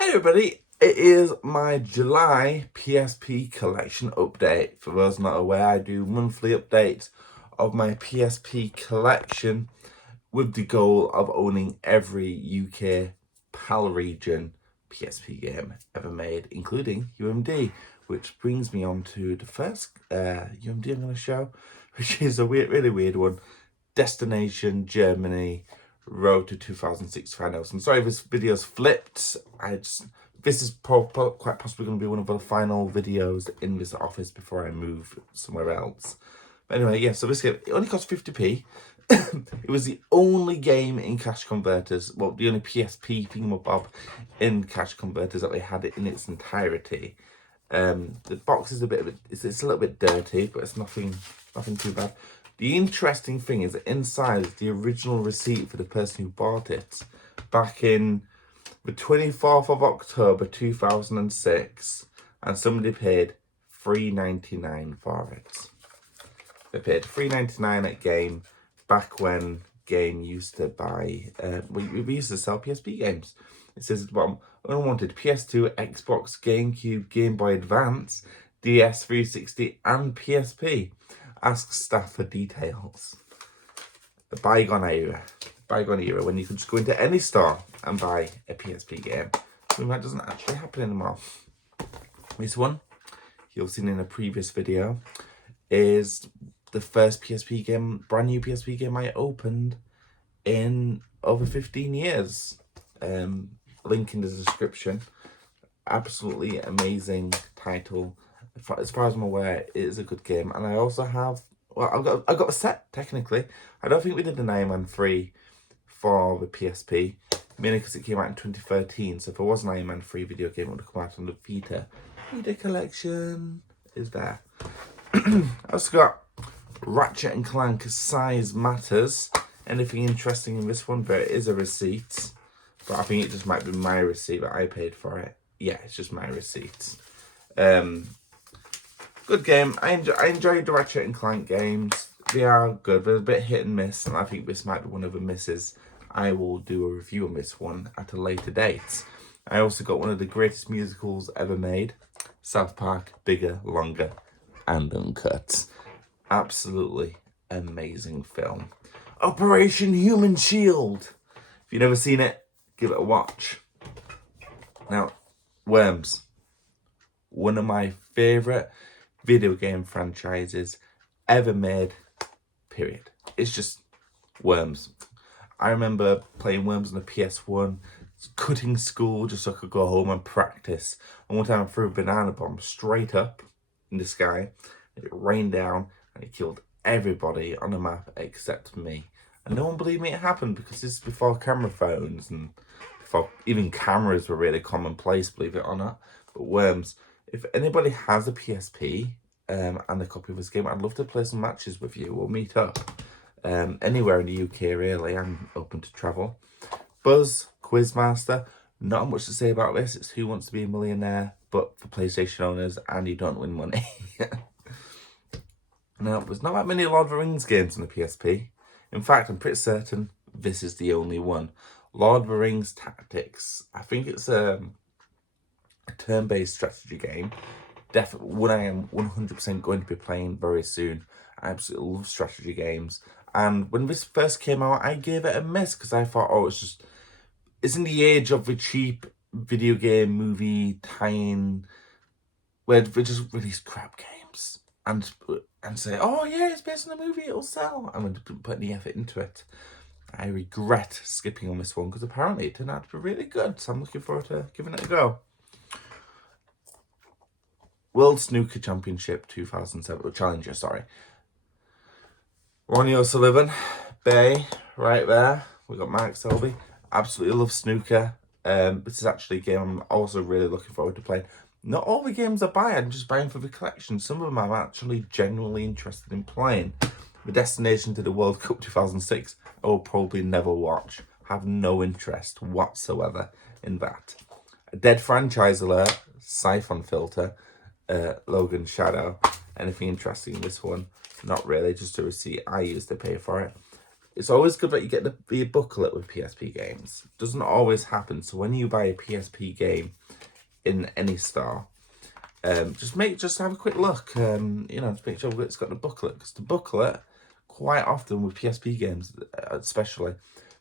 Hey everybody, it is my July PSP collection update. For those not aware, I do monthly updates of my PSP collection with the goal of owning every UK PAL region PSP game ever made, including UMD, which brings me on to the first UMD I'm going to show, which is a really weird one. Destination Germany Road to 2006 finals. I'm sorry if this video's flipped. This is quite possibly going to be one of the final videos in this office before I move somewhere else. But anyway, yeah, so this game, it only cost 50p. It was the only game in cash converters, well, the only PSP thingamabob in cash converters that they had it in its entirety. The box is it's a little bit dirty, but it's nothing too bad. The interesting thing is that inside is the original receipt for the person who bought it back in the 24th of October 2006, and somebody paid $3.99 for it. They paid $3.99 at Game back when Game used to buy. We used to sell PSP games. It says at the bottom, unwanted PS2, Xbox, GameCube, Game Boy Advance, DS 360, and PSP. Ask staff for details. The bygone era when you could just go into any store and buy a PSP game. Something that doesn't actually happen anymore. This one, you've seen in a previous video, is the first PSP game, brand new PSP game I opened in over 15 years. Link in the description. Absolutely amazing title. As far as I'm aware, it is a good game. And I also have, well, I've got a set, technically. I don't think we did an Iron Man 3 for the PSP, mainly because it came out in 2013. So if it was an Iron Man 3 video game, it would have come out on the Vita. Vita collection is there. I also got Ratchet and Clank Size Matters. Anything interesting in this one? There is a receipt, but I think it just might be my receipt that I paid for it. Yeah, it's just my receipt. Good game. I enjoyed the Ratchet and Clank games. They are good. They're a bit hit and miss, and I think this might be one of the misses. I will do a review on this one at a later date. I also got one of the greatest musicals ever made, South Park, Bigger, Longer, and Uncut. Absolutely amazing film. Operation Human Shield. If you've never seen it, give it a watch. Now, Worms. One of my favourite video game franchises ever made, period. It's just Worms. I remember playing Worms on the PS1, cutting school just so I could go home and practice. And one time I threw a banana bomb straight up in the sky, and it rained down, and it killed everybody on the map except me. And no one believed me it happened, because this is before camera phones and before even cameras were really commonplace, believe it or not. But Worms, if anybody has a PSP and a copy of this game, I'd love to play some matches with you. We'll meet up anywhere in the UK, really. I'm open to travel. Buzz, Quizmaster, not much to say about this. It's Who Wants to Be a Millionaire, but for PlayStation owners, and you don't win money. Now, there's not that many Lord of the Rings games on the PSP. In fact, I'm pretty certain this is the only one. Lord of the Rings Tactics. I think it's a turn-based strategy game. Definitely one I am 100% going to be playing very soon. I absolutely love strategy games. And when this first came out, I gave it a miss because I thought, oh, it's in the age of the cheap video game movie tie-in where they just release crap games and say, oh yeah, it's based on a movie, it'll sell. I'm going to put any effort into it. I regret skipping on this one because apparently it turned out to be really good. So I'm looking forward to giving it a go. World Snooker Championship 2007, Challenger, sorry. Ronnie O'Sullivan, Bay, right there. We got Mark Selby. Absolutely love snooker. This is actually a game I'm also really looking forward to playing. Not all the games I buy, I'm just buying for the collection. Some of them I'm actually genuinely interested in playing. The Destination to the World Cup 2006, I will probably never watch. Have no interest whatsoever in that. A dead franchise alert, Siphon Filter, Logan Shadow. Anything interesting in this one? Not really, just a receipt I used to pay for it. it's always good that you get the booklet with PSP games. It doesn't always happen. So when you buy a PSP game in any store, just have a quick look. Just make sure it's got the booklet, because the booklet, quite often with PSP games, especially,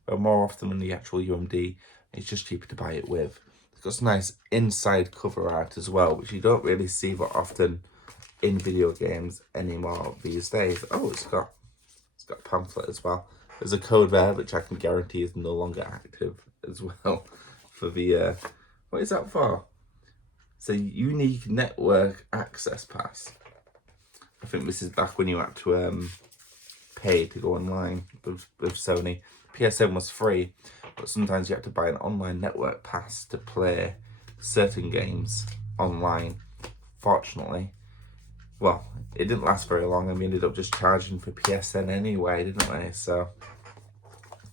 but more often than the actual UMD, it's just cheaper to buy it with. It's got some nice inside cover art as well, which you don't really see that often in video games anymore these days. Oh, it's got a pamphlet as well. There's a code there, which I can guarantee is no longer active as well. For the what is that for? It's a unique network access pass. I think this is back when you had to pay to go online with Sony. PSN was free, but sometimes you had to buy an online network pass to play certain games online. Fortunately, well, it didn't last very long, and we ended up just charging for PSN anyway, didn't we? So,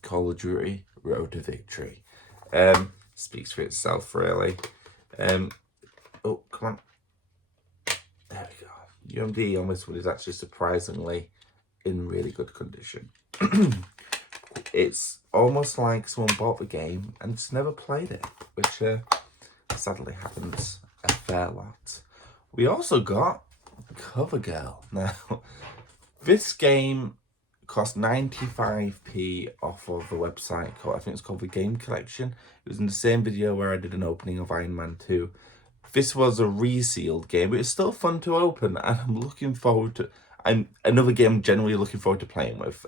Call of Duty, Road to Victory. Speaks for itself, really. Oh, come on. There we go. UMD on this one is actually surprisingly in really good condition. It's almost like someone bought the game and just never played it, which sadly happens a fair lot. We also got CoverGirl. Now, this game cost 95p off of the website called, I think it's called the Game Collection. It was in the same video where I did an opening of Iron Man 2. This was a resealed game, but it's still fun to open, and I'm looking forward to. Another game I'm generally looking forward to playing with.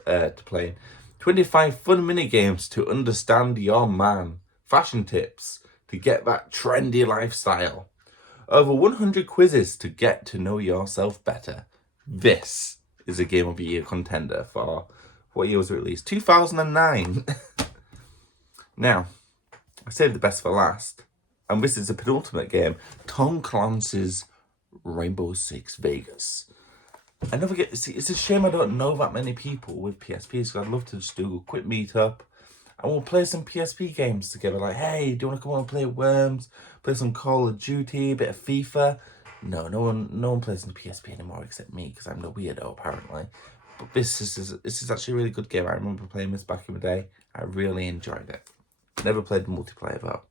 25 fun mini games to understand your man. Fashion tips to get that trendy lifestyle. Over 100 quizzes to get to know yourself better. This is a Game of the Year contender for what year was it released? 2009. Now, I saved the best for last. And this is the penultimate game, Tom Clancy's Rainbow Six Vegas. It's a shame I don't know that many people with PSPs, because I'd love to just do a quick meetup and we'll play some PSP games together. Like, hey, do you want to come on and play Worms? Play some Call of Duty, a bit of FIFA? No one plays on the PSP anymore except me, because I'm the weirdo apparently. But this is actually a really good game. I remember playing this back in the day. I really enjoyed it. Never played multiplayer though.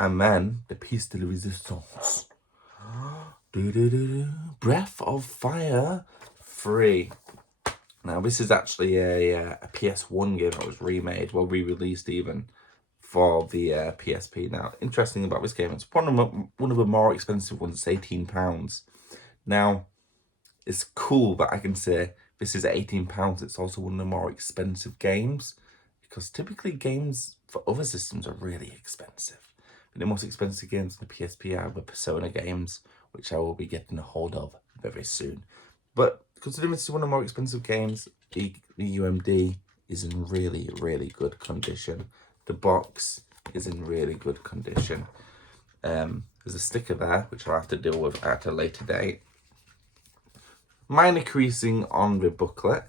And then the piece de resistance. Breath of Fire 3. Now this is actually a PS1 game that was remade, well re-released even, for the PSP. Now, interesting about this game, it's one of the more expensive ones. It's £18. Now, it's cool that I can say this is £18. It's also one of the more expensive games, because typically games for other systems are really expensive. The most expensive games on the PSP are the Persona games, which I will be getting a hold of very soon. But considering this is one of the more expensive games, the UMD is in really, really good condition. The box is in really good condition. There's a sticker there, which I'll have to deal with at a later date. Minor creasing on the booklet,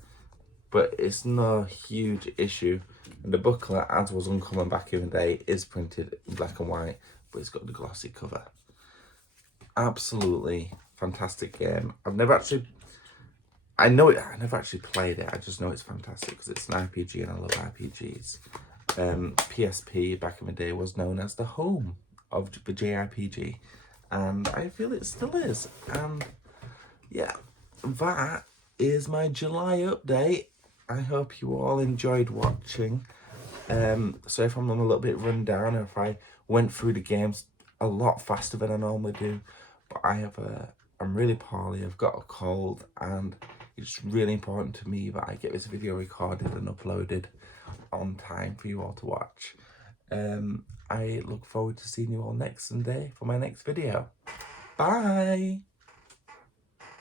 but it's no huge issue. And the booklet, as was uncommon back in the day, is printed in black and white, but it's got the glossy cover. Absolutely fantastic game. I never actually played it. I just know it's fantastic because it's an RPG and I love RPGs. PSP back in the day was known as the home of the JRPG, and I feel it still is. And yeah, that is my July update. I hope you all enjoyed watching. So if I'm a little bit run down, or if I went through the games a lot faster than I normally do, but I'm really poorly, I've got a cold, and it's really important to me that I get this video recorded and uploaded on time for you all to watch. I look forward to seeing you all next Sunday for my next video. Bye!